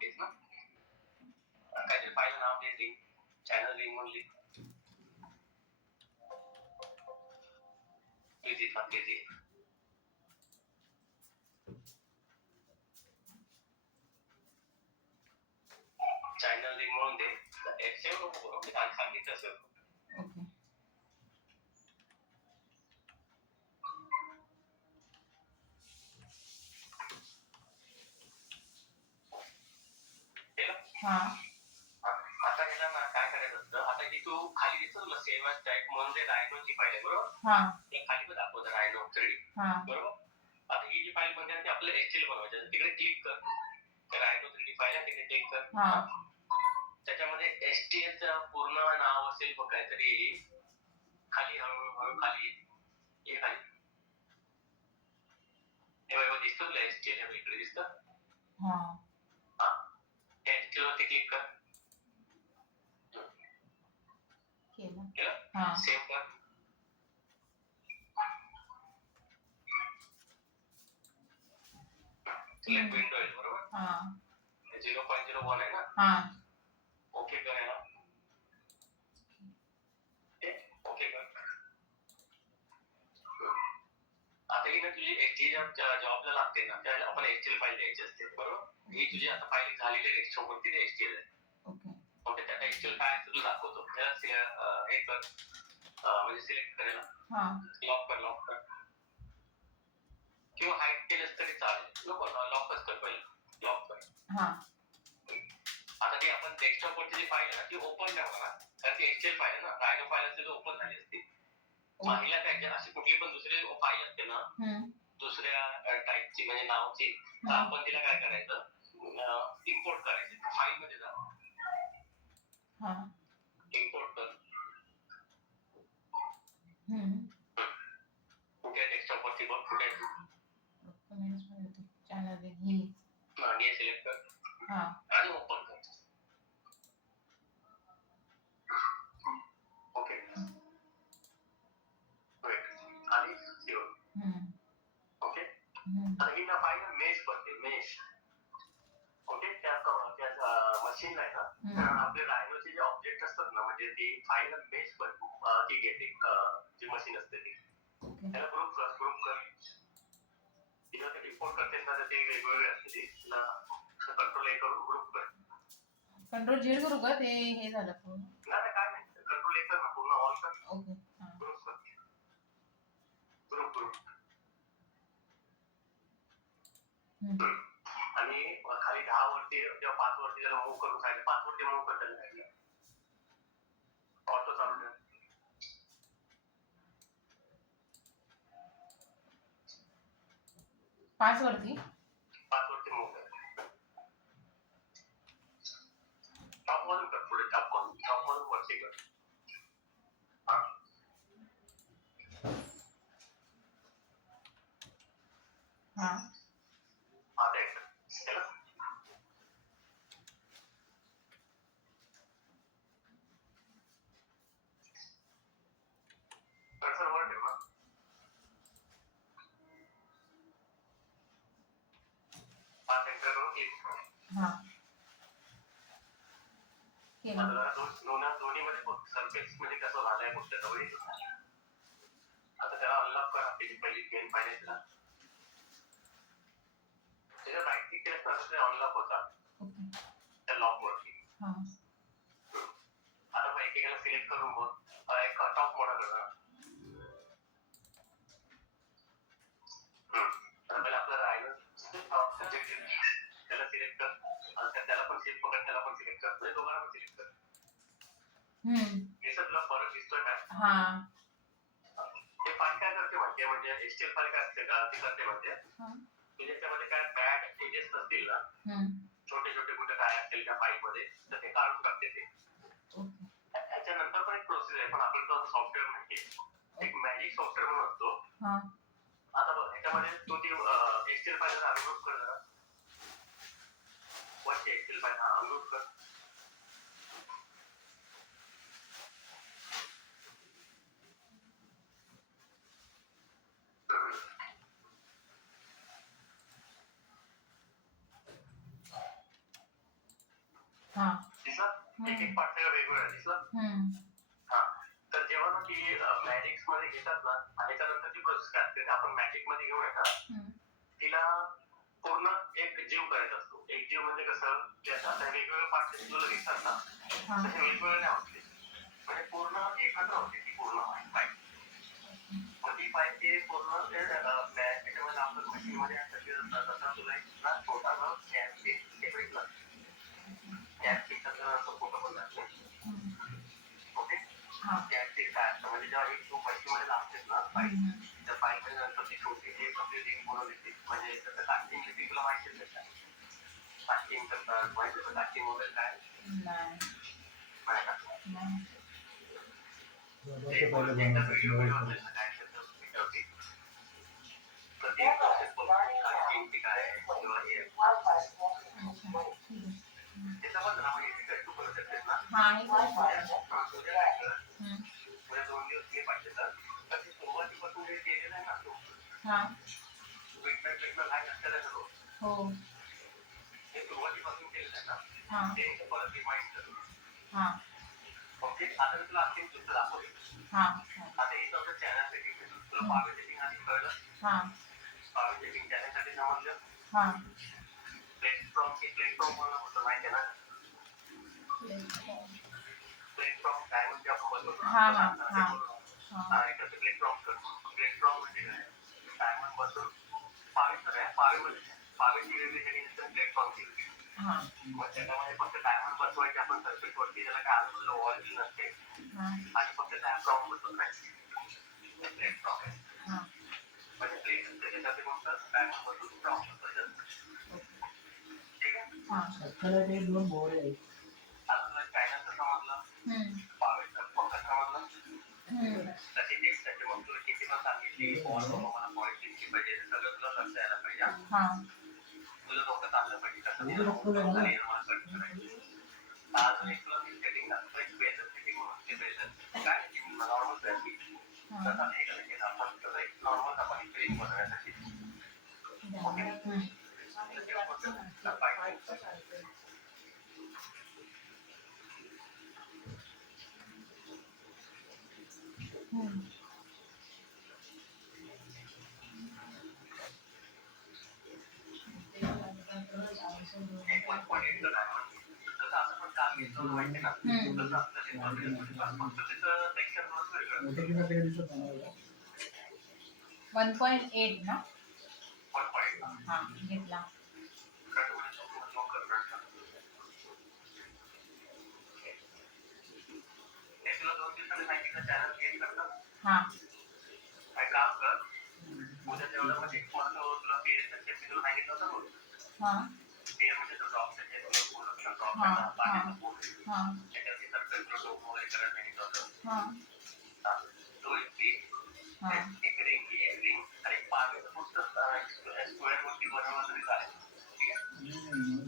तेच ना काहीतरी फाईल नाव दे लिंक चॅनल लिंक म्हणून लिंक किती चॅनल लिंक म्हणून दे एक्सेल नको करू मी काल सांगितलं असेल ओके हा आता ह्याला ना काय करायचं असतं आता जी तू खाली दिसतो तुला सेव्ह एज टाईप म्हणून ते रायनोची फाईल आहे बरोबर हा ते खाली पण दाखवतं रायनो 3D हा बरोबर आता ही जी फाईल म्हणजे ती आपल्याला एचटीएल बनवायची आहे तिकडे क्लिक कर तर रायनो 3D फाईल आहे तिकडे क्लिक कर हा त्याच्यामध्ये एचटीएल चं पूर्ण नाव असेल बघ काहीतरी खाली हळूहळू खाली ये खाली तेव्हा दिसतो तुला एचटीएल इकडे दिसतं हा एचटीएल वरती क्लिक कर केलं हा सेव्ह कर सिलेक्ट विंडो आहे बरोबर हा 0.01 आहे ना हा ओके कर याला ओके कर आता ही ना तुझी एचटीएल जॉबला लागते ना त्याला आपण एचटीएल फाईल द्यायची असते बरोबर ही तुझी आता फाईल झालेली आहे सोबत ती एचटीएल आहे ओके ओके त्या एचटीएल काय असतं तू दाखवतो त्याला हे कर म्हणजे सिलेक्ट करायला हा लॉक कर किंवा हाईड केलंस तरी चालेल नको लॉकच कर पहिले लॉक कर हा आता ती आपण डेस्कटॉप वरची जी फाईल आहे ना ती ओपन नाही होणार कारण ती एचटीएल फाईल आहे ना रायनो फाईल असते ओपन झाली असती महिला काय अशी कुठली पण दुसरी फाईल असते ना दुसऱ्या टाईपची म्हणजे नावची तर आपण तिला काय करायचं इम्पोर्ट करायचं फाईल मध्ये जा इम्पोर्ट कर कुठे डेस्कटॉप वरती बघ कुठे चॅनल ही मागे सिलेक्ट कर हा आणि ओपन कर ओके आणि ओके आता ही ना फाईल मेश बनते मेश ओके त्या मशीनला आहे ना आपले रायनोचे जे ऑब्जेक्ट असतात ना म्हणजे ती फाईल मेश ती घेते जी मशीन असते ती त्याला ग्रुप कर तिला ते इम्पोर्ट करते ना ते वेगवेगळे असते ती तिला कंट्रोल ए करून ग्रुप कर कंट्रोल झेड करू का ते हे झालं पूर्ण नाही काय नाही कंट्रोल ए कर ना पूर्ण ऑल कर ओके ग्रुप कर ग्रुप आणि खाली 10 वरती किंवा 5 वरती त्याला मूव्ह करून सांगितलं 5 वरती मूव्ह करता सांगितलं ऑटो चालू ठेव 5 वरती मूव्ह कर टॉप मधून कर पुढे टॉप मधून वरती कर हा आता एक केलं कर्सर वर ठेव ना आता एंटर करून क्लिक कर हा केलं दोन्ही मध्ये सरफेस मध्ये कसं झालंय गोष्ट आता त्याला अनलॉक कर आपली पहिली गेम पाहिजे तिला त्याच्या राईट क्लिक केल्यास ते अनलॉक होतात त्या लॉक वरती आता मग एकेकाला सिलेक्ट करून बघ एक टॉप मोडा कर पहिला आपला राहिलं सब्जेक्ट त्याला सिलेक्ट कर त्याला पण सिलेक्ट पकड त्याला पण सिलेक्ट कर म्हणजे दोघांना पण सिलेक्ट कर तुला फरक दिसतोय काय हे फाईल काय करते म्हणते म्हणजे एचटीएल फाईल काय असते का ती करते म्हणते की ज्याच्यामध्ये काय बॅड एजेस असतील ना छोटे छोटे कुठे काय असतील त्या फाईल मध्ये तर ते काढून टाकते ते त्याच्यानंतर पण एक प्रोसेस आहे पण आपल्याला सॉफ्टवेअर माहिती एक मॅजिक सॉफ्टवेअर म्हणून असतो आता बघ ह्याच्यामध्ये तू ती एचटीएल फाईल अनलोड कर जरा वरची एचटीएल फाईल अनलोड कर हा दिसलं एक एक पार्ट सगळं वेगवेगळं दिसलं. हा तर जेव्हा ना ती मॅजिक्स मध्ये घेतात ना आणि त्यानंतर ती प्रोसेस काय असते आपण मॅजिक मध्ये घेऊन येतात तिला पूर्ण एक जीव करायचा असतो. एक जीव म्हणजे कसं की आता वेगवेगळे पार्ट तुला दिसतात ना तसे वेगवेगळे नाही होते म्हणजे पूर्ण एकत्र होते ती पूर्ण फाईल. मग ती फाईल ते पूर्ण त्याच्यामध्ये आपण मशीनमध्ये तसा तुला एक ना छोटा स्कॅन ते भेटला स्कॅन केल्यानंतर फोटो पण लागतो. ओके स्कॅन ते काय असतं म्हणजे जेव्हा तू मशीनमध्ये लागतेस ना फाईल त्या फाईल मध्ये नंतर ती छोटी एक आपली लिंक बनवून येते म्हणजे त्याचं कास्टिंग लिंक तुला माहितीच आहे का? कास्टिंग करतात माहिती आहे कास्टिंग वगैरे काय नाही का? ते व्हिडिओ असेल ना काय त्याच्यावरती तर ती प्रोसेस कास्टिंगची काय किंवा हे ते समजलं ना म्हणजे इथे तू करू शकतेस ना तुझ्या पुढे 2 दिवस हे पाहिजे तर ते सुरुवातीपासून जे केलेलं आहे ना तू ट्रीटमेंट काय नसतं हो हे सुरुवातीपासून केलेलं आहे ना ते परत रिमाइंड कर. ओके आता मी तुला आणखी दुसरं दाखवते. आता हे तुमचं चॅनल सेटिंग तुला पावे सेटिंग आधी कळलं. पावे सेटिंग चॅनल साठी समजलं. प्लेटफॉर्म मला होतं माहिती आहे ना प्लेटफॉर्म काय म्हणजे आपण बनवतो कसं प्लेटफॉर्म करतो. प्लेटफॉर्म म्हणजे काय डायमंड बसून पावे सगळ्या पावेची वेगळी सेटिंग प्लेटफॉर्म केली. मग त्याच्यामध्ये फक्त डायमंड बसवायचे आपण सर्किट वरती त्याला काय आजूबाजूला वॉल दिली नसते आणि फक्त डायफ्रॉम बसवून राहायचे प्लेटफॉर्म आहे म्हणजे प्लेट असते त्याच्यामध्ये फक्त डायमंड बसून फ्रॉम बसवायचं. ठीक आहे दोन बोर्ड आहे आता तुला चायनाचं समजलं पावेचं फक्त समजलं तशी टेस्ट त्याची मग तुला किती पण सांगितली मला पॉईंट किती पाहिजे सगळं तुला लक्ष यायला पाहिजे. तुझं डोकं चाललं पाहिजे कसं अजून एक तुला मी सेटिंग दाखवतो एक बेझल सेटिंग म्हणून ते बेझल काय नॉर्मल बेसिक तसा नाही करायचे आपण कसं एक नॉर्मल आपण स्क्रीन बनवण्यासाठी ओके माहिती ना सेक्शन 1.8 ना हा घेतला. हा काय काम कर उद्या तेवढं म्हणजे तुला पेरेंटचं तुला सांगितलं होतं बघ पेर म्हणजे तो ड्रॉप त्याच्यावरती सरफेस प्रोटोक वगैरे करायला सांगितलं होतं. तो एक रिंग आणि पावेचं फक्त स्क्वेअर वरती बनवलं तरी चालेल. ठीक आहे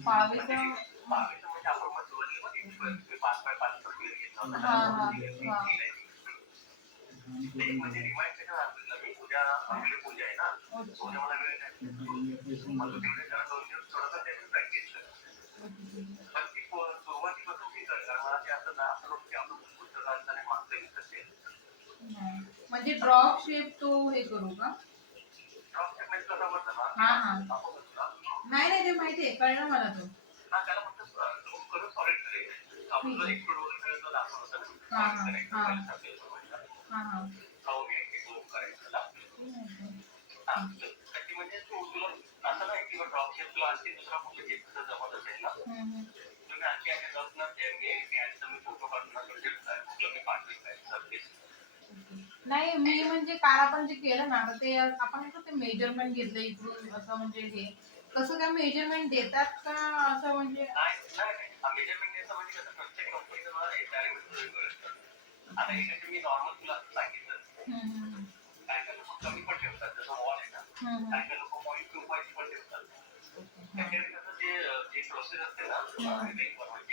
पावेचं म्हणजे आपण मधुवली 5x5 स्क्वेअर घेतला होता म्हणजे रिमाइंड केलं मी उद्या आपली पूजा आहे ना उद्या मला वेळ नाही मग तू तेवढे जरा 2 दिवस थोडंसं त्याची प्रॅक्टिस कर पण ती सुरुवातीपासून ती कर कारण मला ते असं ना असं नको की आपण पुस्तकांचा नाही मागचं घेत असेल म्हणजे ड्रॉप शेप तो हे करू का ड्रॉप शेप म्हणजे कसं म्हणतं ना नाही ते माहिती आहे कळलं मला तो त्याला फक्त झूम करून सॉलिड करायचं आपण जो एक्सपोर्ट वगैरे तो दाखवलं होतं म्हणजे तुला असं नाही की ड्रॉप शेप तुला आणखी दुसरा कुठे घेतलं जमत असेल ना तुम्ही आणखी आणि मी फोटो काढून मी पाठवेल नाही मी म्हणजे काल आपण जे केलं ना ते आपण ते मेजरमेंट घेतलं इकडून असं म्हणजे हे कसं काय मेजरमेंट देतात का असं म्हणजे मेजरमेंट द्यायचं म्हणजे कसं प्रत्येक कंपनीचं मला रिक्वायरमेंट वेगवेगळं असतं. आता हे कसं मी नॉर्मल तुला असं सांगितलं काय काय लोक कमी पण ठेवतात जसं वॉल आहे ना काय काय लोक 0.25 पण ठेवतात त्याच्याकडे कसं जे प्रोसेस असते ना म्हणजे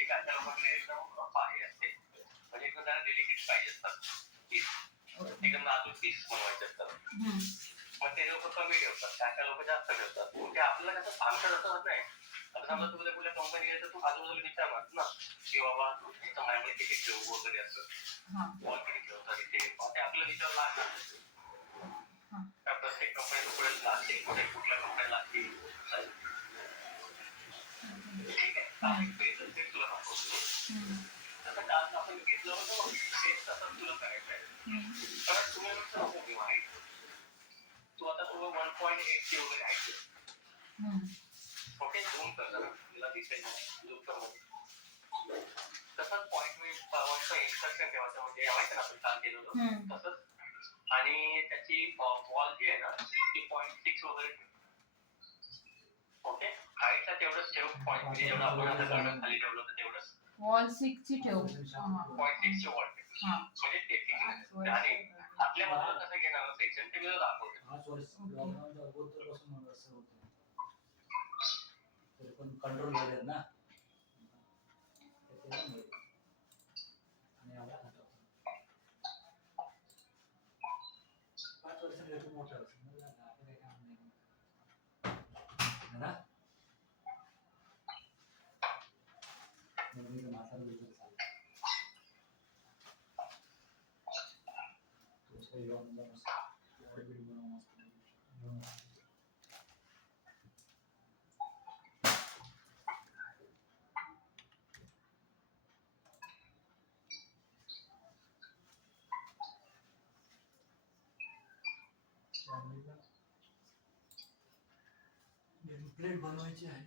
काय काय लोकांकडे एकदम हे असते म्हणजे एकदम त्याला डेलिकेट पाहिजे असतात एकदम नाजूक पीस बनवायचे असतात मग ते लोक कमी ठेवतात काय काय लोक जास्त ठेवतात म्हणजे आपल्याला कसं सांगता जसं होत नाही आता समजा तू कुठल्या कंपनी गेलं तर तू आजूबाजूला विचारणार ना की बाबा इथं माझ्याकडे किती ठेवू वगैरे असं वॉल किती ठेवतात इथे ते आपल्याला विचारलं लागणार. प्रत्येक कंपनी पुढे लागतील कुठल्या कंपनी लागतील ठीक आहे. ते तुला दाखवतो तसं डान्स आपण घेतलं होतं तेच तसंच तुला करायचं आहे. कारण तुम्ही नको घेऊ आहे तू आता तुम्ही 1.8 वगैरे आहे ओके झूम कर जरा तुला दिसेल झूम कर तसंच पॉईंट मी इन्स्ट्रक्शन ठेवायचं म्हणजे माहिती ना आपण काम केलं होतं तसंच आणि त्याची वॉल जी आहे ना ती 0.6 वगैरे ओके हाईटला तेवढंच ठेव पॉईंट म्हणजे जेवढं आपण आता करणं खाली ठेवलं होतं तेवढंच वॉल 6 ची ठेव 0.6 ची वॉल म्हणजे ते ठीक आहे आणि आपल्या मधलं कसं घेणार सेक्शन ते मी दाखवतो कंट्रोल झाले ना पाच वर्ष मोठं ना माथा प्लेट बनवायची आहे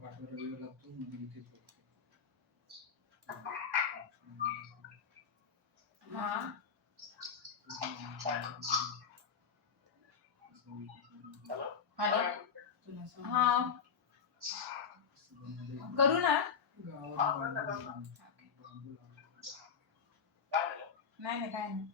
पाठवायला वेळ लागतो म्हणून इथे हॅलो हा करू ना नाही नाही काय नाही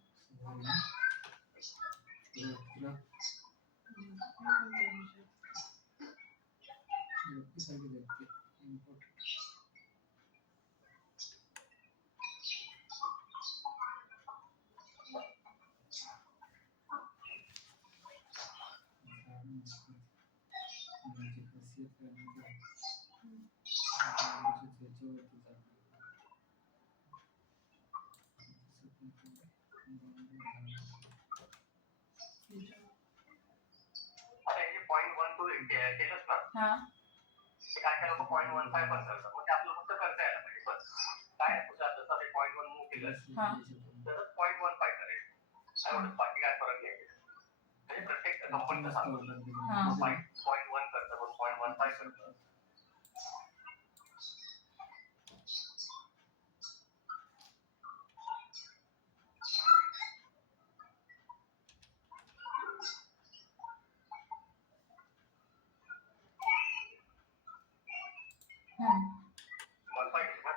काय काय लोक 0.15 करतात म्हणजे आपलं फक्त करता यायला पाहिजे बस काय तुझं जसं ते 0.1 मूव्ह केलं तर 0.15 करायचं बाकी काय फरक नाही म्हणजे प्रत्येक कंपनीचं सांगतो 0.1 करतं पण 0.15 करतं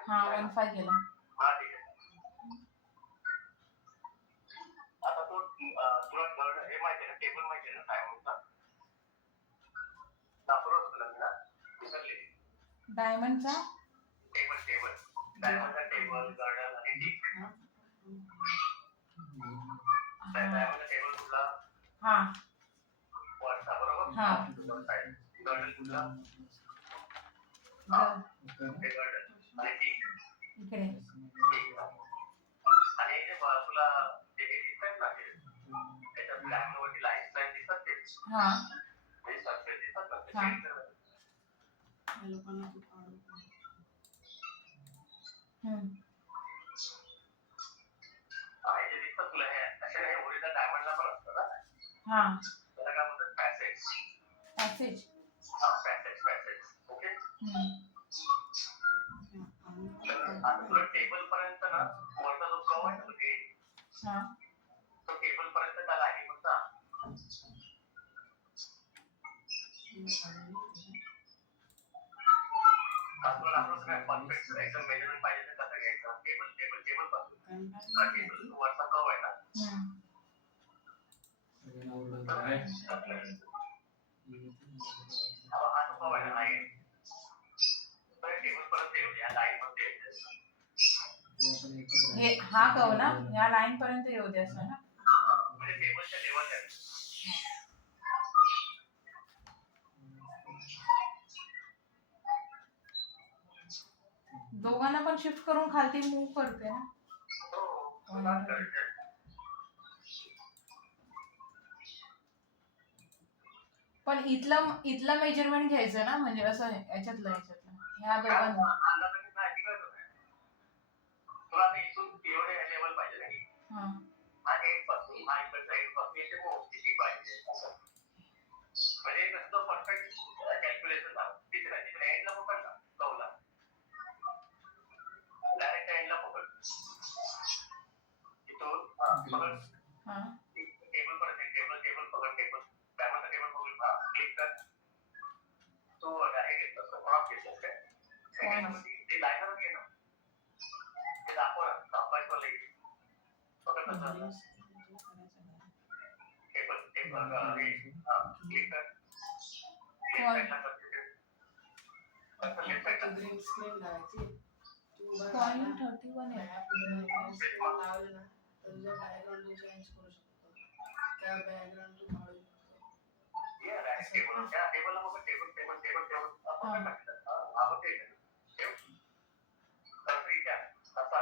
हा 1.5 केलं आता तो तुला हे माहिती आहे ना टेबल माहिती आहे ना काय म्हणतात दाखवलं होतं तुला विसरले डायमंडचा टेबल डायमंडचा टेबल गार्डन आणि टीक डायमंडचा टेबल तुला हा वरचा बरोबर हा गार्डन तुला हे गार्डन आणि टीक इकडे आणि हे तुला ते हे दिसतात ना त्याच्यात डायमंडवरती लाईन्स दिसतात ते हा म्हणजे सरफेस दिसतात ना ते हा हे दिसतात तुला हे अशा हे ओरिजिनल डायमंडला पण असतं ना हा त्याला काय म्हणतात पॅसेज पॅसेज ओके तुला टेबल पर्यंत ना वरचा जो कव आहे ना तो टेबल पर्यंत त्या लाईनी मध्ये आपल्याला परफेक्ट एकदम मेजरमेंट पाहिजे तर कसं घ्यायचं टेबल टेबल टेबल पासून टेबल वरचा कव आहे ना सगळ्यांना आवडत आहे. हा तो कव आहे ना लाईन टेबल परत ठेवली या लाईन मध्ये ते आपण एकत्र हे हा कव ना या लाईन पर्यंत येऊ दे असं ना. म्हणजे टेबलच्या लेवल आहे दोघांना पण शिफ्ट करून खालती मूव्ह करते ना. हो स्टार्ट करायचं पण इथलं मेजरमेंट घ्यायचं ना म्हणजे असं याच्यातलं ह्या दोघांना. अंदाजाने नाही तिकडे तुला आता इथून एवढे लेवल पाहिजे नाही हा एंड पासून हा इकडचा एंड पासून इथे मोठ किती पाहिजे असं म्हणजे कसं परफेक्ट कॅल्क्युलेशन झालं तिथे तिथे एंडला पकड ना कवला डायरेक्ट एंडला पकड तिथून पकड टेबल पर्यंत टेबल टेबल पकड टेबल त्यामध्ये टेबल पकड क्लिक कर तो डायरेक्ट येतो क्रॉप घेतो काय सेकंडमध्ये ते लाईनर घे ना ते दाखव ना दाखवायचं लागेल पकड ना टेबल टेबल क्लिक कर लेफ्ट साइडला कर ग्रीन स्क्रीन लावायची तू पॉइंट 31 लावलं ना तर तुझा बॅकग्राऊंड तू चेंज करू शकतो त्या बॅकग्राऊंड तू काढू शकतो ये राइट टेबल क्या टेबल ला टेबल टेबल टेबल टेबल आपण काय टाकलं आपण ते ठेव तर ठीक आहे आता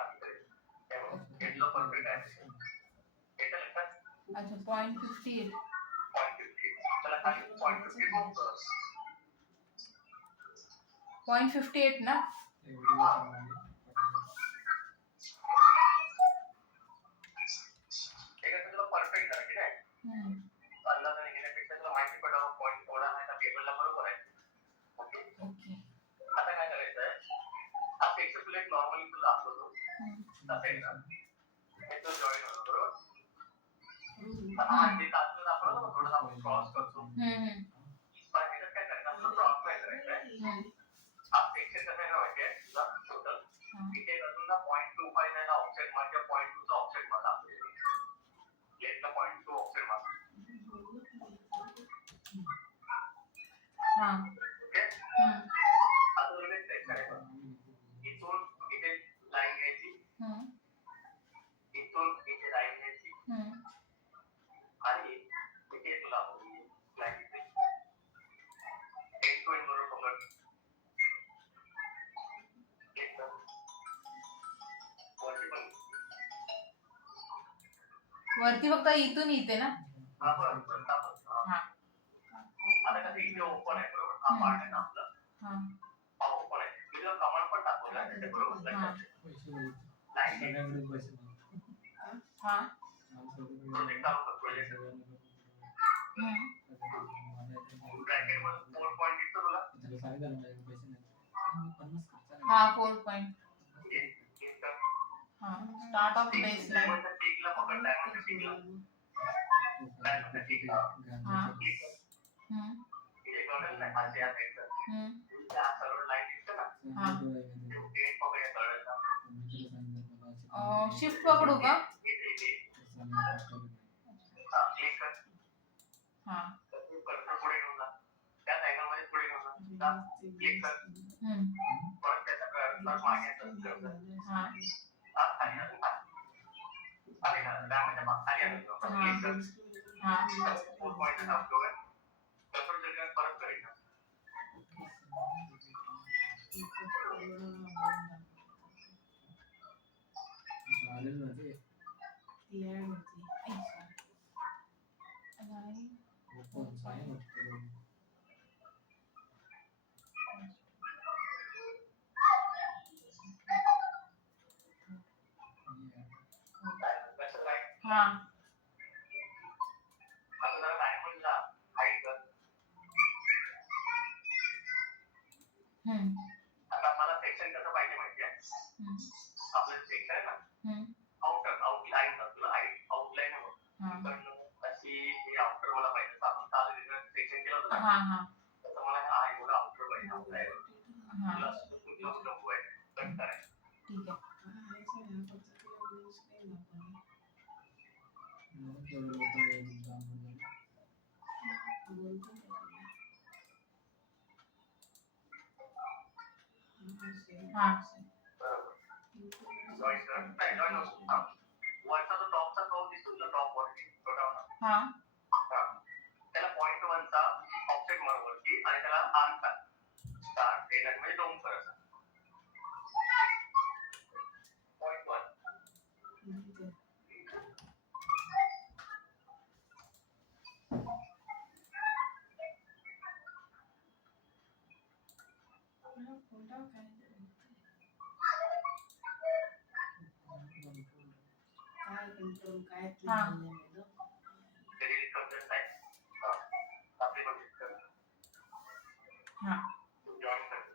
टेबल घेतलं परफेक्ट आहे येतं लक्षात अच्छा पॉइंट 58 चला खाली पॉइंट 50 पॉइंट 58 ना. परफेक्ट झालं की नाही अंदाजाने घेण्यापेक्षा तुला माहिती पडावं पॉईंट थोडा आहे का टेबलला बरोबर आहे ओके आता काय करायचं हा पेक्षा तुला एक नॉर्मली तुला दाखवतो असेल ना हे तो जॉईन होतो बरोबर हा जे दाखवलं दाखवलं थोडासा क्रॉस करतो पण ह्याच्यात काय करायचं आपलं क्रॉस नाही करायचं हा पेक्षा कसं आहे माहिती आहे तुला टोटल इथे अजून ना 0.25 नाही ना ऑफसेट माझ्या 0.2 चा ऑफसेट मला लेटला 0.2 ऑफसेट मला ओके आता तुला चेक करायचं इथून इथे लाईन घ्यायची इथून इथे लाईन घ्यायची आणि इथे तुला लाईन घ्यायची एंड टू एंड बरोबर पकड वरती फक्त इथून येते ना. आता कसं इथे ओपन आहे बरोबर हा पार्ट आहे ना आपला हा ओपन आहे तुझं कमांड पण टाकवलं आहे त्याच्या बरोबर लाईन प्रोजेक्ट चालू कर प्रोजेक्ट ब्रॅकेट मध्ये 4 पॉइंट दिसतो तुला हा 4 point start of base line टिकला पकड डायमंड टिकला डायमंड टिकला इथे गडल नाही खाली या साईडचं त्या सरळ लाईन दिसतं ना ते पकड या गडलला शिफ्ट पकडू का. क्लिक कर पुढे घेऊन जा त्या सायकल मध्ये पुढे घेऊन जा क्लिक कर परत त्याचा मागे खाली अजून खाली डायमंडच्या खाली आणून क्लिक कर 4 पॉइंट टाकतो काय कंट्रोल जर परत करायचं आलेलं ना ते ओपन साइन होतं हा आता जरा डायमंडला हाईट कर आता मला सेक्शन कसं पाहिजे माहिती आहे आपलं सेक्शन आहे ना आउटलाईन तुला आउटलाईन अशी हे आउटर मला पाहिजे आपण काल वेगळं सेक्शन केलं होतं ना तसं मला हा एवढा आउटर पाहिजे आउटलाईन प्लस नको आहे कट करायचं ठीक आहे एवढं लोक एक्झाम बोलतो हा वरचा जो टॉपचा कर्व दिसतो ना, टॉप वरती छोटा वाला, हा त्याला पॉईंट वनचा ऑफसेट म्हणून वरती आणि त्याला आर्मचा स्टार्ट डेट म्हणजे दोन करायचा पॉईंट वन. काय कंट्रोल काय हा. डिलीट कंटेंट टाईप आपली पण हा जॉईन करतो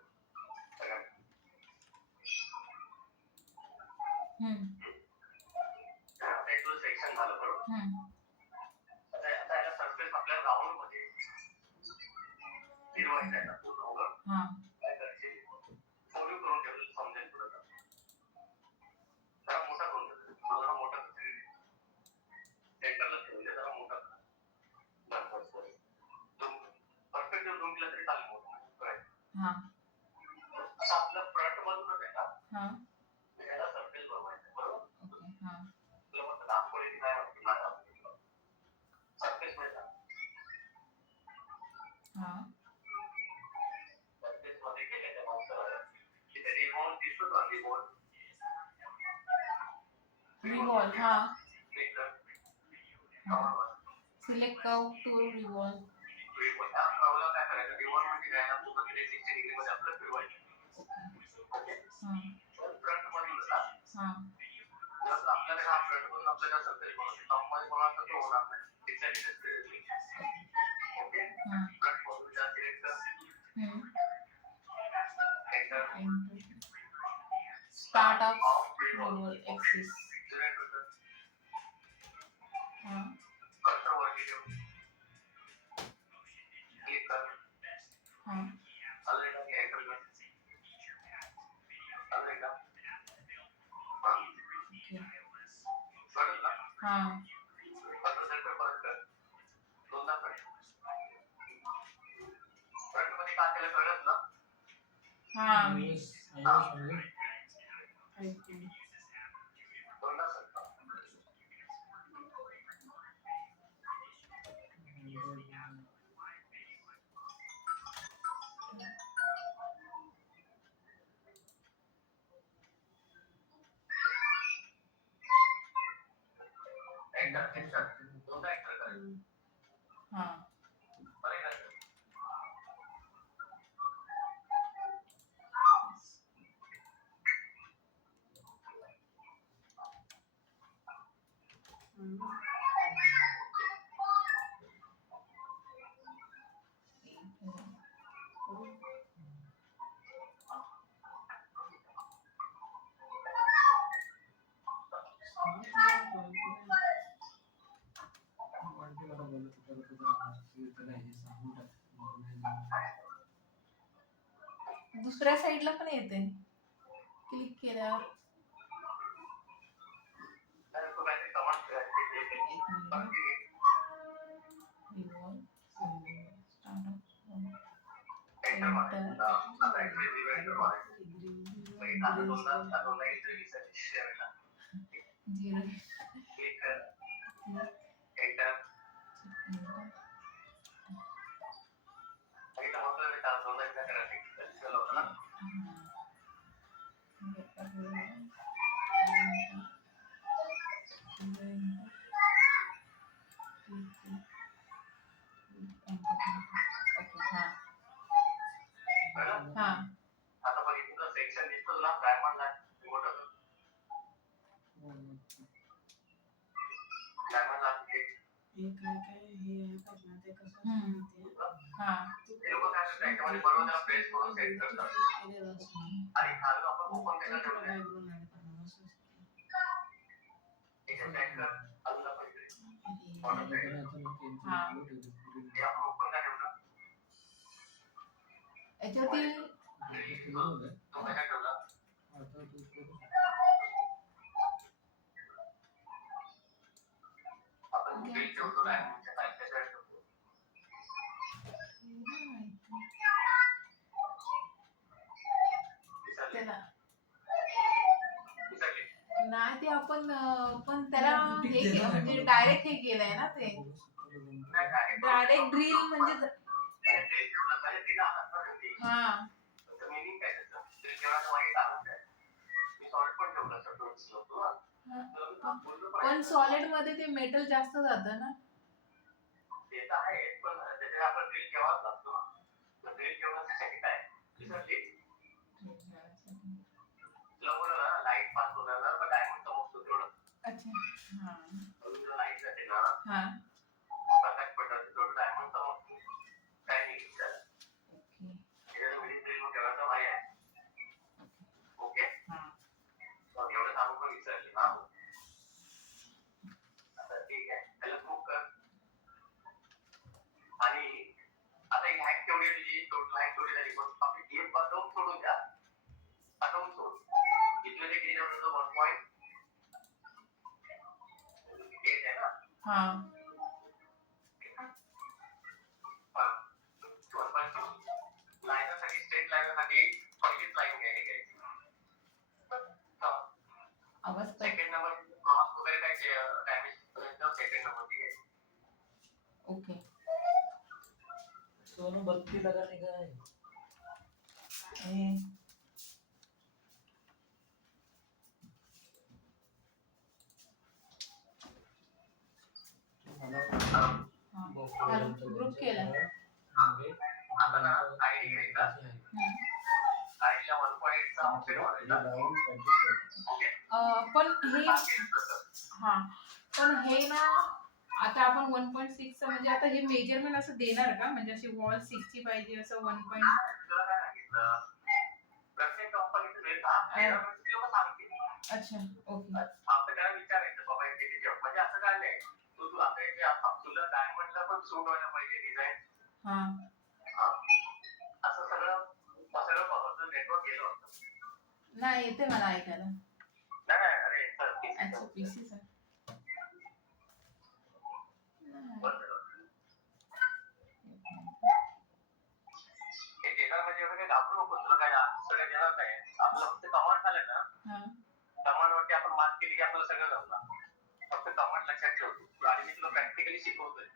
सगळ्यांना. एक तुझं सेक्शन झालं बरोबर. आता याला सरफेस आपल्याला राऊंड मध्ये फिरवायचं आहे ना पूर्ण उघड. काय करायचे फोल्ड करून ठेवलं समजेल तुला. जरा मोठा करून ठेवलं, थोडा मोठा सेंटरला ठेवून दे, जरा मोठा परफेक्ट झूम केला तरी चालेल मोठा. असं आपलं फ्रंट मधूनच आहे ना याला सरफेस बनवायचं बरोबर. तुला फक्त दाखवली नाही वाटत माझ्या सरफेस मध्ये सरफेस मध्ये गेल्याच्या नंतर तिथे रिमोट दिसतो ना, रिवॉल्व. हा remote select curve to revolve. त्या कर्वला काय करायचं, रिमोट म्हणजे काय ना, पूर्ण 360 डिग्री मध्ये आपलं फिरवायचं. ओके फ्रंट मधून जा. जर आपल्याला हा फ्रंट मधून आपल्याला सरफेस बनवायचं, टॉप मध्ये बनवायचं तो होणार नाही. तिथल्या तिथेच फिरवायचं. ओके फ्रंट मधून जा, सिलेक्ट कर, enter, start of revolve axis. Cursor वरती ठेव, क्लिक कर, आलं का, एंटर कर, आलं का, कळलं ना. आता सेंटर परत कर, दोनदा कर. फ्रंट मध्ये काय केलं कळलं ना. दोनदा कर. एंटर दोनदा एंटर करायचं. बरं आहे का? दुसऱ्या साईडला पण येते क्लिक केल्यावर. अरे तू काहीतरी कमांड करायची. एंटर मारायचं. आता एक्सप्रेसिव्ह एंटर मारायचं. आता दोनदा एंटर घ्यायचं. क्लिक कर, एंटर. इथं आपल्याला विचार दोनदा एकदा करायचं. केलं होतं ना. आता बघ तुझं सेक्शन दिसतो ना, डायमंड लाईन मोठं डायमंड लाईन हे काय हे आहे ना, ते कसं माहिती हे लोक काय करतात, त्याच्यामध्ये बरोबर त्याला प्रेस करून सेट करतात आणि खाली आपण ओपन केलं ठेवलं इथे सेट कर अजून आपण इकडे हे आपण ओपन का ठेवलं याच्यावरती तो कशा ठेवला आपण ठेवतो डायमंडच्या खाली त्याच्यावर ठेवतो. विसरले? त्याला विसरले? नाही ते आपण पण त्याला हे म्हणजे डायरेक्ट हे केलंय ना ते नाही, direct डायरेक्ट ड्रिल म्हणजे drill ठेवलं पाहिजे, drill हातात न ठेवली. हा त्याचं meaning काय त्याचं? drill ठेवण्याचं मागे कारण काय? मी solid पण ठेवलं असं drones नव्हतं ना. तर मी बोललो पण पाहिजे. सॉलिड मध्ये ते मेटल जास्त जातं ना. ते तर आहे, पण त्याच्यात आपण drill ठेवावाच लागतो ना. तर drill ठेवण्यासाठी काय? विसरली? तुला बोललो ना, light pass होणार ना, मग diamond चमकतो तेवढं. अच्छा हा अजून जर light जाते ना, हा प्रकाश पडला तर तेवढं diamond चमकतो. काय नाही विचार. ओके त्याच्यात meaning drill ठेवायचं माहिती आहे. ओके? हा मग एवढं सांगून पण विसरली ना. आता ठीक आहे, त्याला proof कर. आणि आता ही hack केवढी आहे तुझी? total hack केवढी झाली? पण आपली game बनवून सोडून द्या. बनवून सोड. इथलं जे किती ठेवलं होतं 1.8 आहे ना? हा हा. 1.6. लाईनसाठी स्ट्रेट लाईनसाठी पहिलीच लाईन घ्यायची. आवाज सेकंड नंबर क्रॉस वगैरे काय डॅमेज सेकंड नंबरची घ्यायची. ओके सोनू बत्ती लगाने का है हा ग्रुप केला आता ना आयडी घ्यायचा. आयडीला 1.8 चा ऑप्शन मारायचा. ओके? पण हे बाकी कसं? हा पण हे ना आता आपण 1.6 म्हणजे आता हे मेजरमेंट असं देणार का म्हणजे अशी वॉल 6 ची पाहिजे असं 1. तुला काय सांगितलं? प्रत्येक कंपनीचं रेट सांगते. अच्छा ओके आपलं त्याला विचारायचं बाबा हे किती ठेव. म्हणजे असं काय नाही. तू आता हे तुला डायमंडला पण सूट व्हायला पाहिजे डिझाईन. हा असं सगळं बघायचं नेटवर्क गेलं होतं. नाही येते मला ऐकायला नाही अरे सर अच्छा पीसी सर हे देणार म्हणजे एवढं काही घाबरू नको. तुला काय सगळं देणार नाही. आपलं फक्त कमांड झालं ना, कमांड वरती आपण मार्क केली की आपल्याला सगळं जमणार. फक्त कमांड लक्षात ठेव. आणि मी तुला प्रॅक्टिकली शिकवतोय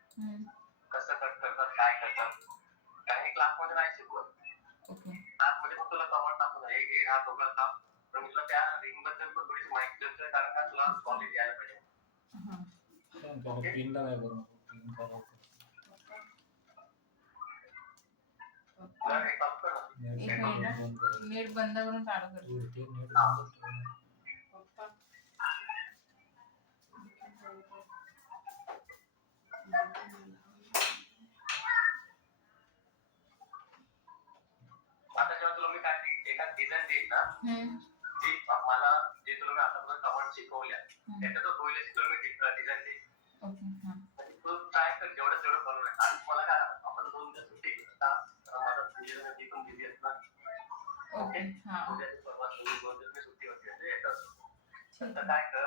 कसं कट करतात काय करतात. काही क्लासमध्ये नाही शिकवत. क्लासमध्ये पण तुला कमांड दाखवणार एक हा दोघा काम. तर मी तुला त्या रिंग बद्दल पण थोडीशी माहिती देतोय कारण का तुला कॉलेज यायला पाहिजे. पिन लगाया पिन करा तर हे काम कर ना. एक मिनिट नेट बंद करून चालू करतो नेट बंद पप्पा आता जेव्हा तुला मी काय एका डिझाईन देईन ना, जी मला जे तुला मी आतापर्यंत कमांड शिकवल्या त्याच्यातच होईल तुला मी डिझाईन देईन. आणि तू ट्राय कर जेवढं बनवून. आणि मला काय आपण 2 दिवस सुट्टी घेऊ का? माझा ती पण बिझी आहेत ना. ओके उद्याची परवा 2 दिवस सुट्टी होती म्हणजे येतात. तर काय कर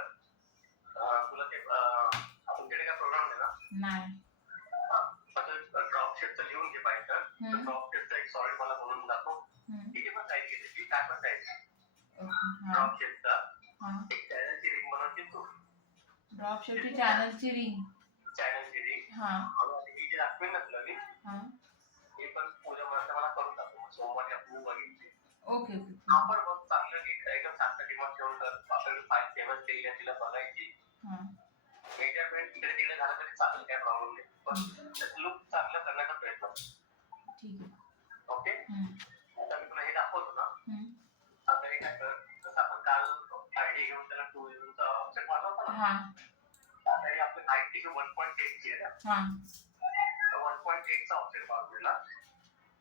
तुला ते तुमच्याकडे काय प्रोग्राम आहे ना नाही ड्रॉप शेपचं लिहून घे पाहिजे. ड्रॉप शेपचं एक सॉलिड मला म्हणून दाखव. किती पण साईज घेते ती काय पण साईज. ड्रॉप शेपचा एक चॅनलची रिंग बनवते तू. ड्रॉप शेपची चॅनलची रिंग चॅनलची रिंग ही जी दाखवेल ना तुला मी हे पण पूजा मला करून दाखव. सोमवारी आपण बघितली. ओके आपण बघ चांगलं नीट एकदम शांत दिमाग ठेवून कर. आपल्याला फाईल फेमस केली आहे तिला बघायची. मेजरमेंट इकडे तिकडे झालं तरी चालेल काय प्रॉब्लेम नाही. पण लुक चांगलं करण्याचा प्रयत्न. ठीक आहे ओके आता मी तुला हे दाखवतो ना. आता हे काय कर जसं आपण काल आयडी घेऊन त्याला 2 चा ऑप्शन मारला होता ना. आता हे आपली आयडी 1.8 ची आहे ना. 1.8 चा ऑप्शन मारलेला.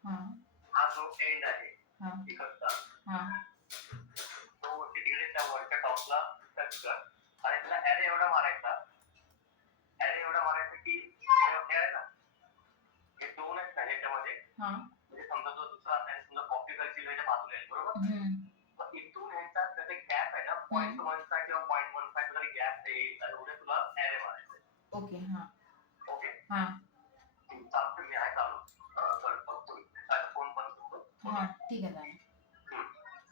हा जो एंड आहे इकडचा तो तिकडे त्या वरच्या टॉपला टच कर आणि त्याला ॲरे एवढा मारायचा. ॲरे एवढा मारायचा की हे आहे ना हे 2 आहेत ना ह्याच्यामध्ये. म्हणजे समजा जो दुसरा आहे समजा कॉपी करशील ह्याच्या बाजूला येईल बरोबर. मग इथून ह्याचा त्याचा गॅप आहे ना 0.1 किंवा 0.15 तरी गॅप येईल आणि उद्या तुला ॲरे मारायचा. ओके हा चालतं मी आहे चालू बघतो आता फोन बंद करतो. हा ठीक आहे दादा.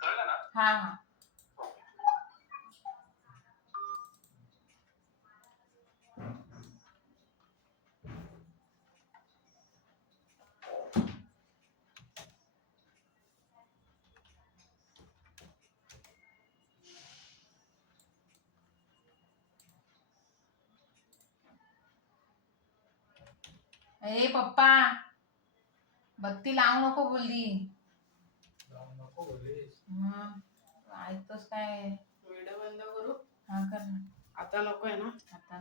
कळलं ना? हा हा. ए पप्पा बत्ती लावू नको बोलली. नको बोललीस. मग ऐकतोस काय? व्हिडिओ बंद करू हा कर ना. आता नको आहे ना. आता